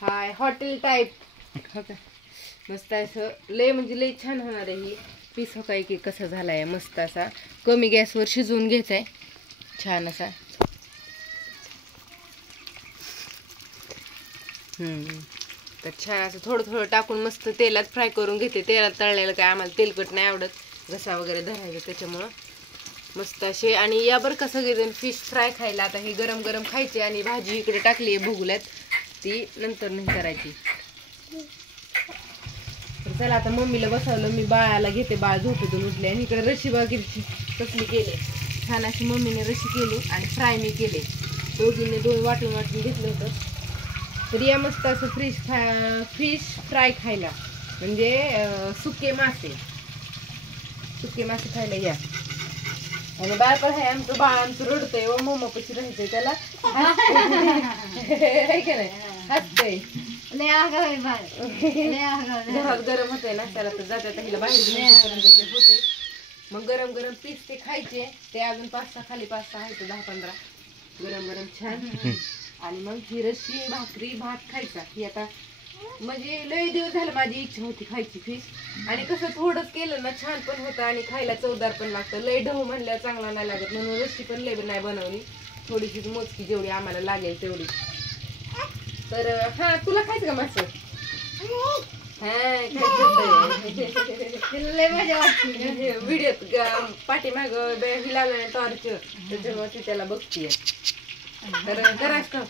हाय hotel type हो का मस्त असं लय म्हणजे लय छान होणार आहे ही पीस हो काय की कसा झालाय मस्त असा कमी गॅसवर शिजवून घ्यायचा आहे छान असा तर छान असं थोडं थोडं टाकून मस्त तेलात फ्राय करून घेते तेलात तळलेलं काय आम्हाला तेलकट नाही आवडत घसा वगैरे धरायचं त्याच्यामुळं मस्त असे आणि या बरं का सगळेजण फिश फ्राय खायला आता ही गरम गरम खायची आणि भाजी इकडे टाकली आहे भुगल्यात ती नंतर नाही करायची तर चला आता मम्मीला बसवलं मी बाळाला घेते बाळ झोपेतून उठले आणि इकडे रशी बघितली कसली केली छान अशी मम्मीने रशी केली आणि फ्राय मी केले दोघींनी दोन वाटून वाटून घेतलं होतं तर या मस्त असं फिश फ्राय खायला म्हणजे सुके मासे खायला या आणि बाळ पण आहे आमचं बाळ आमचं रडतंय व मम्मा पशी राहायचंय त्याला हसतंय घरात गरम होतंय ना त्याला तर जाते हिला बाहेर होतंय मग गरम गरम पीस ते खायचे ते अजून 5-6 खाली 5-6 आहे 10-15 गरम गरम छान आणि मग ही रशी भाकरी भात खायचा ही आता म्हणजे लय दिवस झालं माझी इच्छा होती खायची फिश आणि कसं थोडंच केलं ना छान पण होतं आणि खायला चवदार पण लागतं लय ढव म्हणल्यावर चांगला नाही लागत म्हणून रशी पण लय नाही बनवली थोडीशीच मोजकी जेवढी आम्हाला लागेल तेवढी तर हा तुला खायचं का मासं व्हिडिओत पाठीमाग ही लागलं टॉर्च त्याच्यामुळे ती त्याला बघतीये तर कराच का